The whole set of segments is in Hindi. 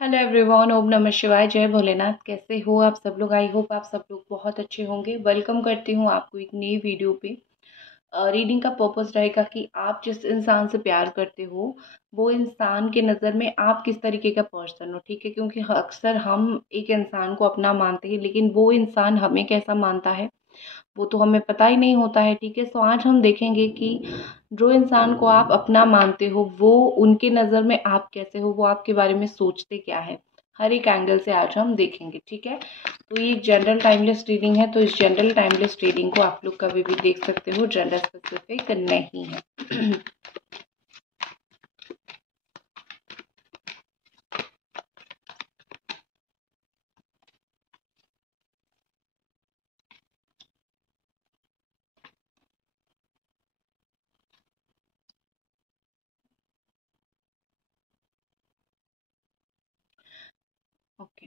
हेलो एवरीवन, ओम नमः शिवाय, जय भोलेनाथ। कैसे हो आप सब लोग? आई होप आप सब लोग बहुत अच्छे होंगे। वेलकम करती हूँ आपको एक नई वीडियो पे। रीडिंग का पर्पस रहेगा कि आप जिस इंसान से प्यार करते हो वो इंसान के नज़र में आप किस तरीके का पर्सन हो। ठीक है, क्योंकि अक्सर हम एक इंसान को अपना मानते हैं लेकिन वो इंसान हमें कैसा मानता है वो तो हमें पता ही नहीं होता है। ठीक है, तो आज हम देखेंगे कि जो इंसान को आप अपना मानते हो वो उनके नज़र में आप कैसे हो, वो आपके बारे में सोचते क्या है। हर एक एंगल से आज हम देखेंगे। ठीक है, तो ये एक जनरल टाइमलेस रीडिंग है, तो इस जनरल टाइमलेस रीडिंग को आप लोग कभी भी देख सकते हो, जेंडर स्पेसिफिक नहीं है। ओके,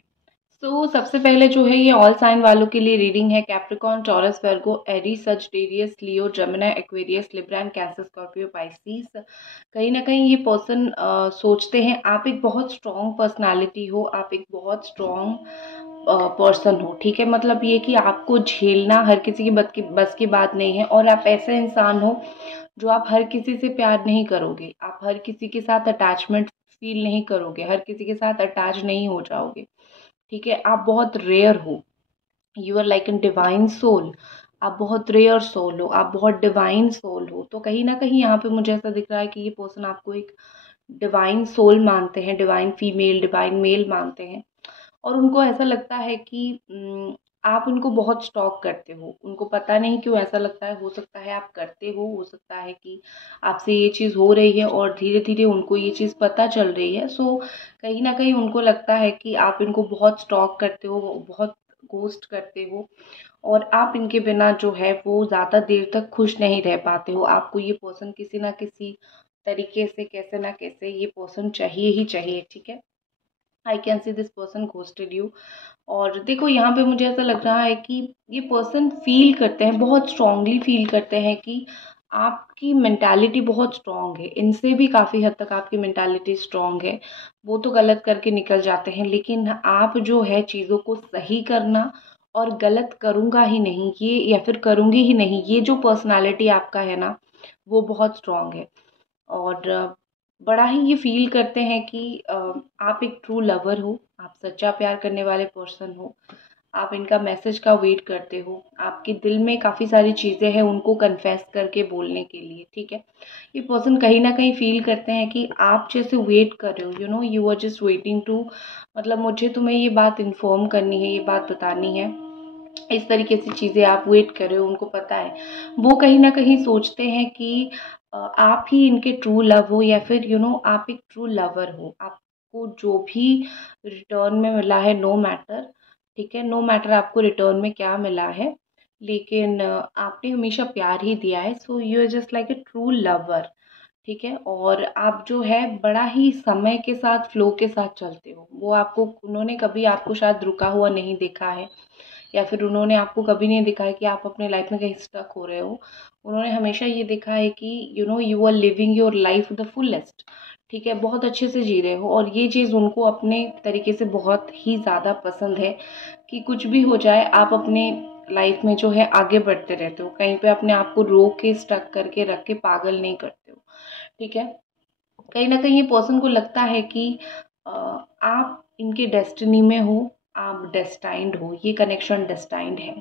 तो सबसे पहले जो है ये ऑल साइन वालों के लिए रीडिंग है। Capricorn, taurus, Virgo, Aries, Sagittarius, Leo, Gemini, Aquarius, Libra and cancer, Scorpio, Pisces. कहीं ना कहीं ये पर्सन सोचते हैं आप एक बहुत स्ट्रॉन्ग पर्सनालिटी हो, आप एक बहुत स्ट्रॉन्ग पर्सन हो। ठीक है, मतलब ये कि आपको झेलना हर किसी की बस की बात नहीं है, और आप ऐसे इंसान हो जो आप हर किसी से प्यार नहीं करोगे, आप हर किसी के साथ अटैचमेंट फील नहीं करोगे, हर किसी के साथ अटैच नहीं हो जाओगे। ठीक है, आप बहुत रेयर हो, you are like an divine soul. आप बहुत रेयर सोल हो, आप बहुत डिवाइन सोल हो। तो कहीं ना कहीं यहाँ पे मुझे ऐसा दिख रहा है कि ये पर्सन आपको एक डिवाइन सोल मानते हैं, डिवाइन फीमेल, डिवाइन मेल मानते हैं। और उनको ऐसा लगता है कि आप उनको बहुत स्टॉक करते हो। उनको पता नहीं क्यों ऐसा लगता है, हो सकता है आप करते हो सकता है कि आपसे ये चीज़ हो रही है और धीरे धीरे उनको ये चीज़ पता चल रही है। सो कहीं ना कहीं उनको लगता है कि आप इनको बहुत स्टॉक करते हो, बहुत घोस्ट करते हो, और आप इनके बिना जो है वो ज़्यादा देर तक खुश नहीं रह पाते हो। आपको ये पर्सन किसी ना किसी तरीके से, कैसे ना कैसे ये पर्सन चाहिए ही चाहिए। ठीक है, I can see this person ghosted you. और देखो यहाँ पे मुझे ऐसा लग रहा है कि ये पर्सन फील करते हैं, बहुत स्ट्रांगली फील करते हैं कि आपकी मेंटालिटी बहुत स्ट्रांग है। इनसे भी काफ़ी हद तक आपकी मेंटालिटी स्ट्रांग है। वो तो गलत करके निकल जाते हैं, लेकिन आप जो है चीज़ों को सही करना और गलत करूँगा ही नहीं ये, या फिर करूँगी ही नहीं, ये जो पर्सनालिटी आपका है ना वो बहुत स्ट्रांग है। और बड़ा ही ये फ़ील करते हैं कि आप एक ट्रू लवर हो, आप सच्चा प्यार करने वाले पर्सन हो। आप इनका मैसेज का वेट करते हो, आपके दिल में काफ़ी सारी चीज़ें हैं उनको कन्फेस करके बोलने के लिए। ठीक है, ये पर्सन कहीं न कहीं फ़ील करते हैं कि आप जैसे वेट कर रहे हो, you know you are just waiting to, मतलब मुझे तुम्हें ये बात इन्फॉर्म करनी है, ये बात बतानी है। इस तरीके से चीज़ें आप वेट कर रहे हो, उनको पता है। वो कहीं न कहीं सोचते हैं कि आप ही इनके ट्रू लव हो, या फिर आप एक ट्रू लवर हो। आपको जो भी रिटर्न में मिला है, नो मैटर, ठीक है, नो मैटर आपको रिटर्न में क्या मिला है, लेकिन आपने हमेशा प्यार ही दिया है। So you are just like a true lover. ठीक है, और आप जो है बड़ा ही समय के साथ, फ्लो के साथ चलते हो। वो आपको, उन्होंने कभी आपको शायद रुका हुआ नहीं देखा है, या फिर उन्होंने आपको कभी नहीं देखा है कि आप अपने लाइफ में कहीं स्टक हो रहे हो। उन्होंने हमेशा ये देखा है कि you are living your life the fullest. ठीक है, बहुत अच्छे से जी रहे हो, और ये चीज़ उनको अपने तरीके से बहुत ही ज़्यादा पसंद है कि कुछ भी हो जाए आप अपने लाइफ में जो है आगे बढ़ते रहते हो, कहीं पे अपने आप को रोक के, स्टक करके रख के पागल नहीं करते हो। ठीक है, कहीं न कहीं ये पर्सन को लगता है कि आप इनके डेस्टिनी में हो, आप डेस्टाइन्ड हो, ये कनेक्शन डेस्टाइन्ड है।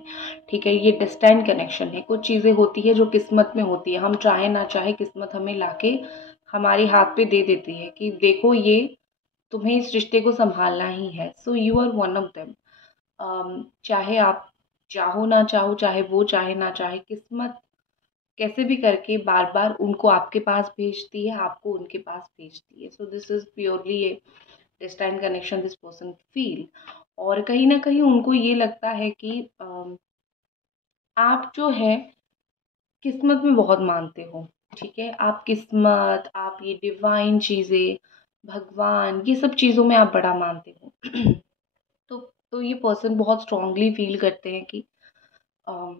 ठीक है, ये डेस्टाइन्ड कनेक्शन है। कुछ चीज़ें होती है जो किस्मत में होती है, हम चाहे ना चाहे किस्मत हमें लाके हमारे हाथ पे दे देती है कि देखो ये तुम्हें इस रिश्ते को सँभालना ही है। So you are one of them. चाहे आप चाहो ना चाहो, चाहे वो चाहे ना चाहे, किस्मत कैसे भी करके बार बार उनको आपके पास भेजती है, आपको उनके पास भेजती है। So this is purely A destined connection this person feel. और कहीं ना कहीं उनको ये लगता है कि आप जो है किस्मत में बहुत मानते हो। ठीक है, आप किस्मत, आप ये डिवाइन चीज़ें, भगवान, ये सब चीज़ों में आप बड़ा मानते हो। तो तो ये पर्सन बहुत स्ट्रांगली फील करते हैं कि अम,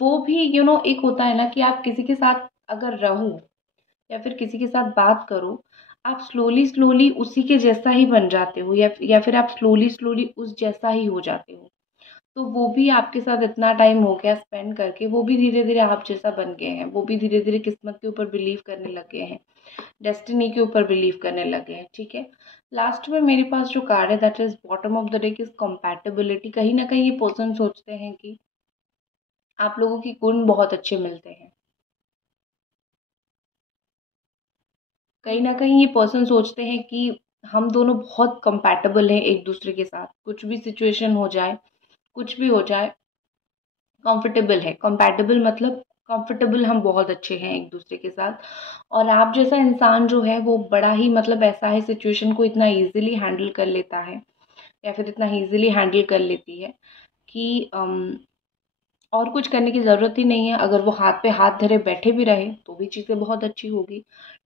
वो भी एक होता है ना कि आप किसी के साथ अगर रहो या फिर किसी के साथ बात करो, आप स्लोली स्लोली उसी के जैसा ही बन जाते हो, या फिर आप स्लोली स्लोली उस जैसा ही हो जाते हो। तो वो भी आपके साथ इतना टाइम हो गया स्पेंड करके, वो भी धीरे धीरे आप जैसा बन गए हैं, वो भी धीरे धीरे किस्मत के ऊपर बिलीव करने लग गए हैं, डेस्टिनी के ऊपर बिलीव करने लगे हैं। ठीक है, लास्ट में मेरे पास जो कार्ड है that is bottom of the deck is compatibility. कहीं ना कहीं ये पर्सन सोचते हैं कि आप लोगों की गुण बहुत अच्छे मिलते हैं। कहीं ना कहीं ये पर्सन सोचते हैं कि हम दोनों बहुत कंपैटिबल हैं एक दूसरे के साथ, कुछ भी सिचुएशन हो जाए, कुछ भी हो जाए, कंफर्टेबल है। कंपैटिबल मतलब कंफर्टेबल हम बहुत अच्छे हैं एक दूसरे के साथ। और आप जैसा इंसान जो है वो बड़ा ही मतलब ऐसा है, सिचुएशन को इतना इजीली हैंडल कर लेता है, या फिर इतना इजीली हैंडल कर लेती है कि और कुछ करने की ज़रूरत ही नहीं है। अगर वो हाथ पे हाथ धरे बैठे भी रहे तो भी चीज़ें बहुत अच्छी होगी।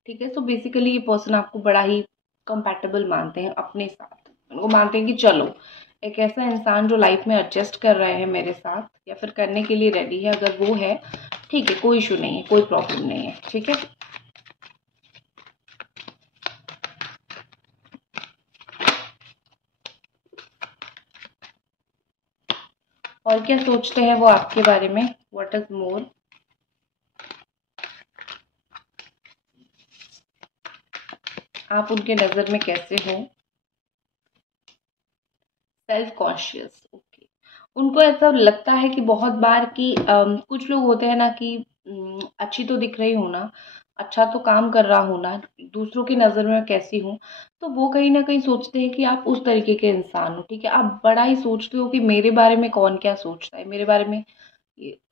ठीक है, सो बेसिकली ये पर्सन आपको बड़ा ही कंपैटिबल मानते हैं अपने साथ। उनको मानते हैं कि चलो, एक ऐसा इंसान जो लाइफ में एडजस्ट कर रहे हैं मेरे साथ, या फिर करने के लिए रेडी है, अगर वो है ठीक है, कोई इशू नहीं है, कोई प्रॉब्लम नहीं है। ठीक है, और क्या सोचते हैं वो आपके बारे में, व्हाट इज मोर। आप उनके नज़र में कैसे हो। Self conscious, okay. उनको ऐसा लगता है कि बहुत बार कि कुछ लोग होते हैं ना कि अच्छी तो दिख रही हूँ ना, अच्छा तो काम कर रहा हूँ ना, दूसरों की नज़र में मैं कैसी हूँ। तो वो कहीं ना कहीं सोचते हैं कि आप उस तरीके के इंसान हो। ठीक है, आप बड़ा ही सोचते हो कि मेरे बारे में कौन क्या सोचता है, मेरे बारे में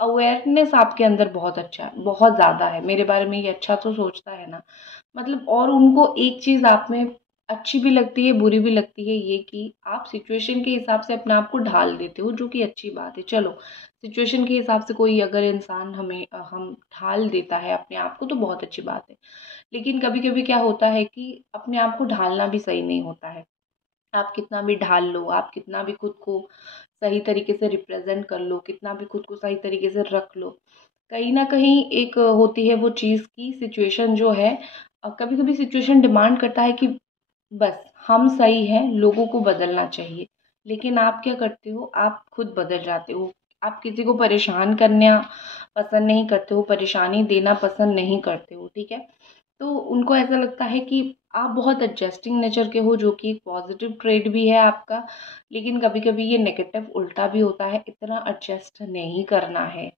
अवेयरनेस आपके अंदर बहुत अच्छा है, बहुत ज़्यादा है, मेरे बारे में ये अच्छा तो सोचता है ना। मतलब और उनको एक चीज़ आप में अच्छी भी लगती है, बुरी भी लगती है, ये कि आप सिचुएशन के हिसाब से अपने आप को ढाल देते हो, जो कि अच्छी बात है। चलो, सिचुएशन के हिसाब से कोई अगर इंसान हम ढाल देता है अपने आप को तो बहुत अच्छी बात है। लेकिन कभी कभी क्या होता है कि अपने आप को ढालना भी सही नहीं होता है। आप कितना भी ढाल लो, आप कितना भी खुद को सही तरीके से रिप्रेजेंट कर लो, कितना भी खुद को सही तरीके से रख लो, कहीं ना कहीं एक होती है वो चीज़ की सिचुएशन जो है, कभी कभी सिचुएशन डिमांड करता है कि बस हम सही हैं, लोगों को बदलना चाहिए। लेकिन आप क्या करते हो, आप खुद बदल जाते हो। आप किसी को परेशान करना पसंद नहीं करते हो, परेशानी देना पसंद नहीं करते हो। ठीक है, तो उनको ऐसा लगता है कि आप बहुत एडजस्टिंग नेचर के हो, जो कि एक पॉजिटिव ट्रेड भी है आपका। लेकिन कभी कभी ये नेगेटिव उल्टा भी होता है, इतना एडजस्ट नहीं करना है।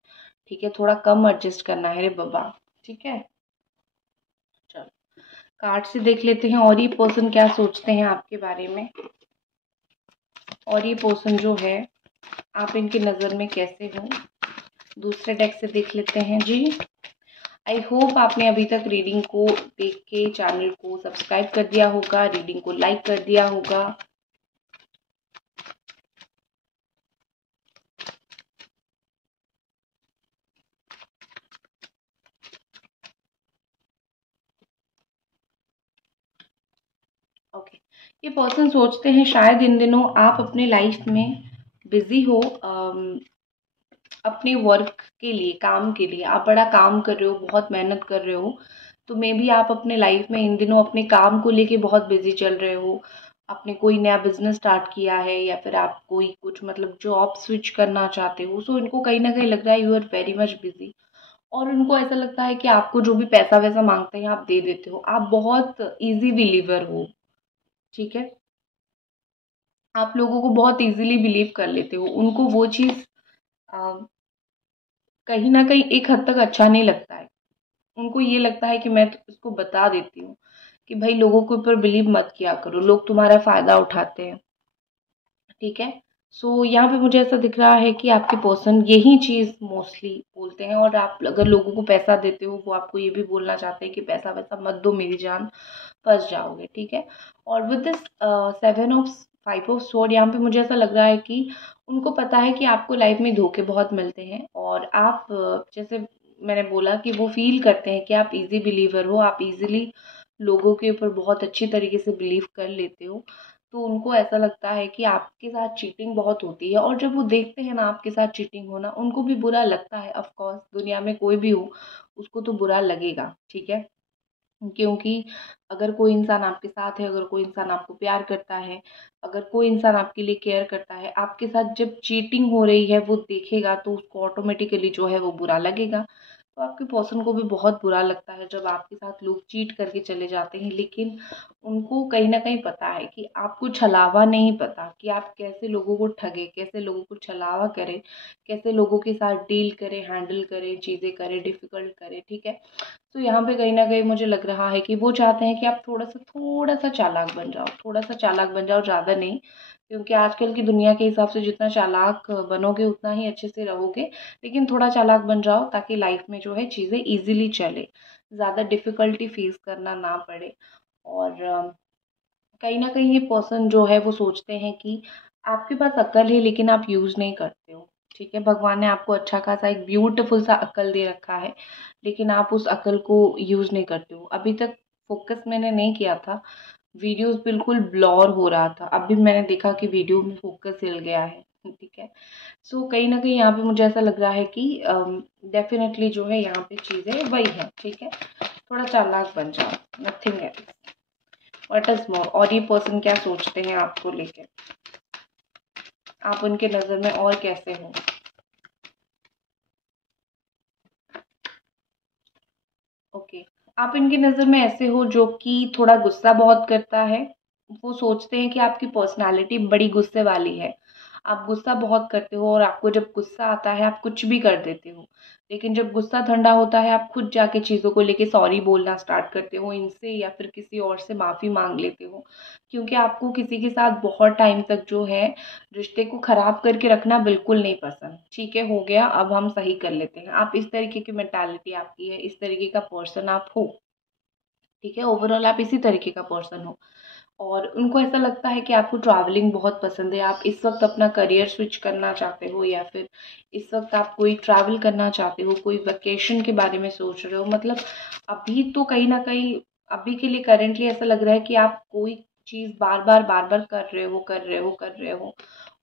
ठीक है, थोड़ा कम एडजस्ट करना है रे बाबा। ठीक है, चलो कार्ड से देख लेते हैं और ये पर्सन क्या सोचते हैं आपके बारे में। और ये पर्सन जो है, आप इनकी नज़र में कैसे हो। दूसरे डेक से देख लेते हैं जी। आई होप आपने अभी तक रीडिंग को देख के चैनल को सब्सक्राइब कर दिया होगा, रीडिंग को लाइक कर दिया होगा। ओके, ये पर्सन सोचते हैं शायद इन दिनों आप अपने लाइफ में बिजी हो, अपने वर्क के लिए, काम के लिए आप बड़ा काम कर रहे हो, बहुत मेहनत कर रहे हो। तो मे बी आप अपने लाइफ में इन दिनों अपने काम को लेके बहुत बिजी चल रहे हो। आपने कोई नया बिजनेस स्टार्ट किया है, या फिर आप कोई कुछ मतलब जॉब स्विच करना चाहते हो। सो इनको कहीं ना कहीं लग रहा है you are very much busy. और उनको ऐसा लगता है कि आपको जो भी पैसा वैसा मांगते हैं आप दे देते हो, आप बहुत इजी बिलीवर हो। ठीक है, आप लोगों को बहुत इजीली बिलीव कर लेते हो। उनको वो चीज़ कहीं ना कहीं एक हद तक अच्छा नहीं लगता है। उनको ये लगता है कि मैं तो उसको बता देती हूँ कि भाई लोगों के ऊपर बिलीव मत किया करो, लोग तुम्हारा फ़ायदा उठाते हैं। ठीक है, सो यहाँ पे मुझे ऐसा दिख रहा है कि आपके पर्सन यही चीज़ मोस्टली बोलते हैं। और आप अगर लोगों को पैसा देते हो, वो आपको ये भी बोलना चाहते हैं कि पैसा वैसा मत दो, मेरी जान फंस जाओगे। ठीक है, और with this 7 of 5 of sword, यहाँ पे मुझे ऐसा लग रहा है कि उनको पता है कि आपको लाइफ में धोखे बहुत मिलते हैं। और आप जैसे मैंने बोला कि वो फील करते हैं कि आप इजी बिलीवर हो, आप इजीली लोगों के ऊपर बहुत अच्छी तरीके से बिलीव कर लेते हो। तो उनको ऐसा लगता है कि आपके साथ चीटिंग बहुत होती है। और जब वो देखते हैं ना आपके साथ चीटिंग होना, उनको भी बुरा लगता है। ऑफ कोर्स दुनिया में कोई भी हो, उसको तो बुरा लगेगा। ठीक है, क्योंकि अगर कोई इंसान आपके साथ है, अगर कोई इंसान आपको प्यार करता है, अगर कोई इंसान आपके लिए केयर करता है, आपके साथ जब चीटिंग हो रही है वो देखेगा तो उसको ऑटोमेटिकली जो है वो बुरा लगेगा। तो आपके पर्सन को भी बहुत बुरा लगता है जब आपके साथ लोग चीट करके चले जाते हैं, लेकिन उनको कहीं न कहीं पता है कि आपको छलावा नहीं पता कि आप कैसे लोगों को ठगें, कैसे लोगों को छलावा करें, कैसे लोगों के साथ डील करें, हैंडल करें, चीज़ें करें, डिफ़िकल्ट करें, ठीक है? तो यहाँ पे कहीं न कहीं मुझे लग रहा है कि वो चाहते हैं कि आप थोड़ा-सा चालाक बन जाओ, थोड़ा-सा चालाक बन जाओ, ज़्यादा नहीं। क्योंकि आजकल की दुनिया के हिसाब से जितना चालाक बनोगे उतना ही अच्छे से रहोगे। लेकिन थोड़ा चालाक बन जाओ ताकि लाइफ में जो है चीज़ें ईज़िली चले, ज़्यादा डिफ़िकल्टी फ़ेस करना ना पड़े। और कहीं न कहीं ये पर्सन जो है वो सोचते हैं कि आपके पास अक्ल है लेकिन आप यूज़ नहीं करते हो, ठीक है? भगवान ने आपको अच्छा खासा एक ब्यूटीफुल सा अक्ल दे रखा है, लेकिन आप उस अक्ल को यूज़ नहीं करते हो। अभी तक फ़ोकस मैंने नहीं किया था, वीडियोज़ बिल्कुल ब्लर हो रहा था। अभी मैंने देखा कि वीडियो में फ़ोकस हिल गया है, ठीक है? सो कहीं न कहीं यहाँ पे मुझे ऐसा लग रहा है कि डेफ़िनेटली जो है यहाँ पे चीज़ें वही हैं, ठीक है? थोड़ा चालाक बन जाओ, nothing else. What is more? और ये पर्सन क्या सोचते हैं आपको लेके? आप उनके नज़र में और कैसे हो? ओके, आप इनकी नज़र में ऐसे हो जो कि थोड़ा गुस्सा बहुत करता है। वो सोचते हैं कि आपकी पर्सनैलिटी बड़ी गुस्से वाली है। आप गुस्सा बहुत करते हो और आपको जब गुस्सा आता है आप कुछ भी कर देते हो। लेकिन जब गुस्सा ठंडा होता है आप खुद जाके चीज़ों को लेके सॉरी बोलना स्टार्ट करते हो इनसे या फिर किसी और से माफ़ी माँग लेते हो। क्योंकि आपको किसी के साथ बहुत टाइम तक जो है रिश्ते को ख़राब करके रखना बिल्कुल नहीं पसंद। ठीक है, हो गया, अब हम सही कर लेते हैं। आप इस तरीके की मेंटालिटी आपकी है, इस तरीके का पर्सन आप हो। ठीक है, ओवरऑल आप इसी तरीके का पर्सन हो। और उनको ऐसा लगता है कि आपको ट्रैवलिंग बहुत पसंद है, आप इस वक्त अपना करियर स्विच करना चाहते हो या फिर इस वक्त आप कोई ट्रैवल करना चाहते हो, कोई वेकेशन के बारे में सोच रहे हो। मतलब अभी तो कहीं ना कहीं अभी के लिए करेंटली ऐसा लग रहा है कि आप कोई चीज़ बार बार कर रहे हो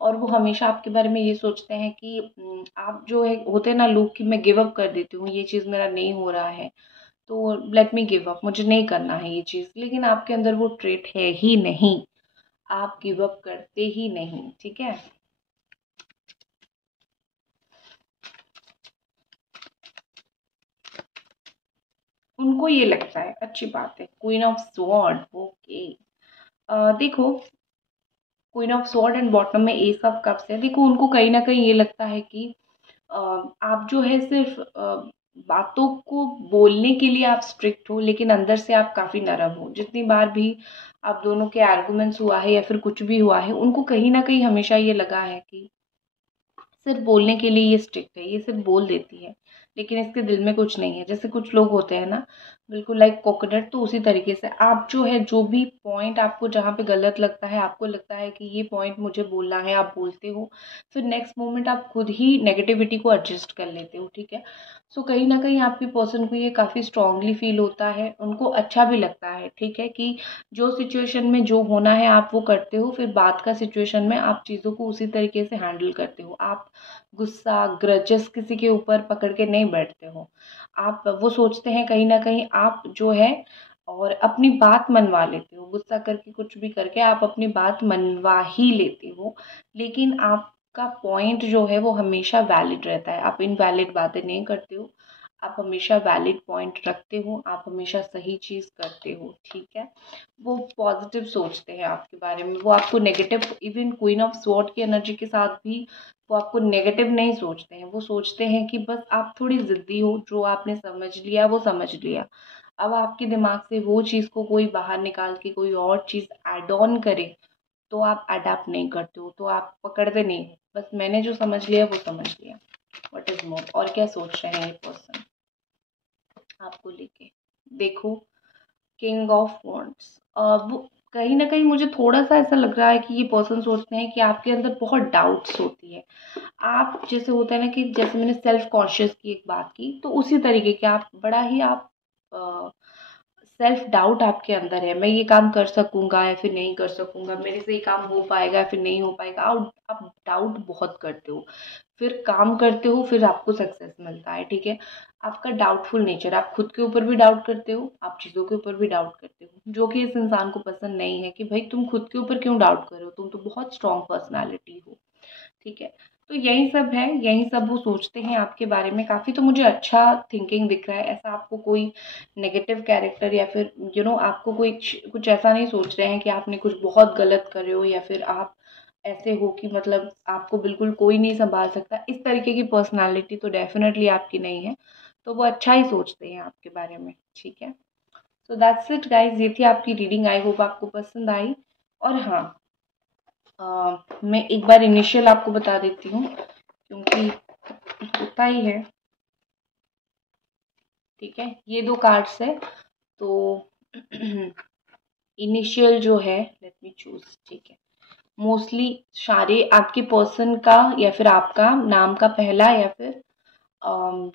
और वो हमेशा आपके बारे में ये सोचते हैं कि आप जो है होते हैं ना लोग कि मैं गिव अप कर देती हूँ, ये चीज़ मेरा नहीं हो रहा है तो लेट मी गिव अप, मुझे नहीं करना है ये चीज़। लेकिन आपके अंदर वो ट्रेट है ही नहीं, आप गिव अप करते ही नहीं, ठीक है? उनको ये लगता है, अच्छी बात है। Queen of sword, okay. देखो, queen of sword and bottom में एस ऑफ कप्स है। देखो उनको कहीं ना कहीं ये लगता है कि आप जो है सिर्फ बातों को बोलने के लिए आप स्ट्रिक्ट हो लेकिन अंदर से आप काफ़ी नरम हो। जितनी बार भी आप दोनों के आर्गुमेंट्स हुआ है या फिर कुछ भी हुआ है उनको कहीं ना कहीं हमेशा ये लगा है कि सिर्फ बोलने के लिए ये स्ट्रिक्ट है, ये सिर्फ बोल देती है, लेकिन इसके दिल में कुछ नहीं है। जैसे कुछ लोग होते हैं ना, बिल्कुल लाइक कोकोनट, तो उसी तरीके से आप जो है जो भी पॉइंट आपको जहाँ पे गलत लगता है, आपको लगता है कि ये पॉइंट मुझे बोलना है, आप बोलते हो, फिर नेक्स्ट मोमेंट आप खुद ही नेगेटिविटी को एडजस्ट कर लेते हो, ठीक है? सो कहीं न कहीं आपके पर्सन को ये काफ़ी स्ट्रांगली फ़ील होता है, उनको अच्छा भी लगता है, ठीक है? कि जो सिचुएशन में जो होना है आप वो करते हो, फिर बाद का सिचुएशन में आप चीज़ों को उसी तरीके से हैंडल करते हो। आप गुस्सा, ग्रजेस किसी के ऊपर पकड़ के नहीं बैठते हो। आप वो सोचते हैं कहीं न कहीं आप जो है और अपनी बात मनवा लेते हो। गुस्सा करके कुछ भी करके आप अपनी बात मनवा ही लेते हो। लेकिन आपका पॉइंट जो है वो हमेशा वैलिड रहता है। आप इनवैलिड बातें नहीं करते हो। आप हमेशा वैलिड पॉइंट रखते हो, आप हमेशा सही चीज़ करते हो, ठीक है? वो पॉज़िटिव सोचते हैं आपके बारे में, वो आपको negative, even queen of sword की एनर्जी के साथ भी वो आपको नेगेटिव नहीं सोचते हैं। वो सोचते हैं कि बस आप थोड़ी ज़िद्दी हो, जो आपने समझ लिया वो समझ लिया। अब आपके दिमाग से वो चीज़ को कोई बाहर निकाल के कोई और चीज़ ऐड ऑन करे, तो आप अडैप्ट नहीं करते हो, तो आप पकड़ते नहीं हो। बस मैंने जो समझ लिया वो समझ लिया। What is more? और क्या सोच रहे हैं ये पर्सन आपको लेके? देखो, किंग ऑफ वॉन्ड्स, वो कहीं न कहीं मुझे थोड़ा-सा ऐसा लग रहा है कि ये पर्सन सोचते हैं कि आपके अंदर बहुत डाउट्स होती है। आप जैसे होता है ना कि जैसे मैंने सेल्फ कॉन्शियस की एक बात की, तो उसी तरीके के आप बड़ा ही आप सेल्फ डाउट आपके अंदर है, मैं ये काम कर सकूंगा या फिर नहीं कर सकूंगा, मेरे से ये काम हो पाएगा या फिर नहीं हो पाएगा, आप डाउट बहुत करते हो, फिर काम करते हो, फिर आपको सक्सेस मिलता है। ठीक है, आपका डाउटफुल नेचर, आप खुद के ऊपर भी डाउट करते हो, आप चीज़ों के ऊपर भी डाउट करते हो, जो कि इस इंसान को पसंद नहीं है कि भाई तुम खुद के ऊपर क्यों डाउट कर रहे हो, तुम तो बहुत स्ट्रांग पर्सनालिटी हो। ठीक है, तो यही सब है, यही सब वो सोचते हैं आपके बारे में काफ़ी। तो मुझे अच्छा थिंकिंग दिख रहा है, ऐसा आपको कोई नेगेटिव कैरेक्टर या फिर आपको कोई कुछ ऐसा नहीं सोच रहे हैं कि आपने कुछ बहुत गलत करे हो या फिर आप ऐसे हो कि मतलब आपको बिल्कुल कोई नहीं संभाल सकता, इस तरीके की पर्सनालिटी तो डेफिनेटली आपकी नहीं है। तो वो अच्छा ही सोचते हैं आपके बारे में। ठीक है, सो दैट्स इट गाइज, ये थी आपकी रीडिंग, आई होप आपको पसंद आई। और हाँ, मैं एक बार इनिशियल आपको बता देती हूँ, क्योंकि होता ही है। ठीक है, ये 2 कार्ड्स है, तो इनिशियल जो है, लेट मी चूज। ठीक है, मोस्टली सारे आपके पर्सन का या फिर आपका नाम का पहला या फिर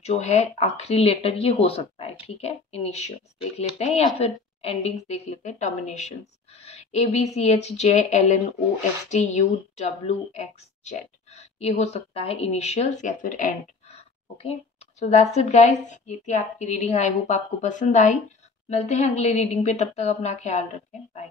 जो है आखिरी लेटर ये हो सकता है। ठीक है, इनिशियल्स देख लेते हैं या फिर एंडिंग्स देख लेते हैं, टर्मिनेशंस। ABCHJLNOSTUWXZ, ये हो सकता है इनिशियल्स या फिर and. Okay, so that's it guys, ये थी आपकी रीडिंग, आई होप आपको पसंद आई। मिलते हैं अगले रीडिंग पे, तब तक अपना ख्याल रखें, बाय।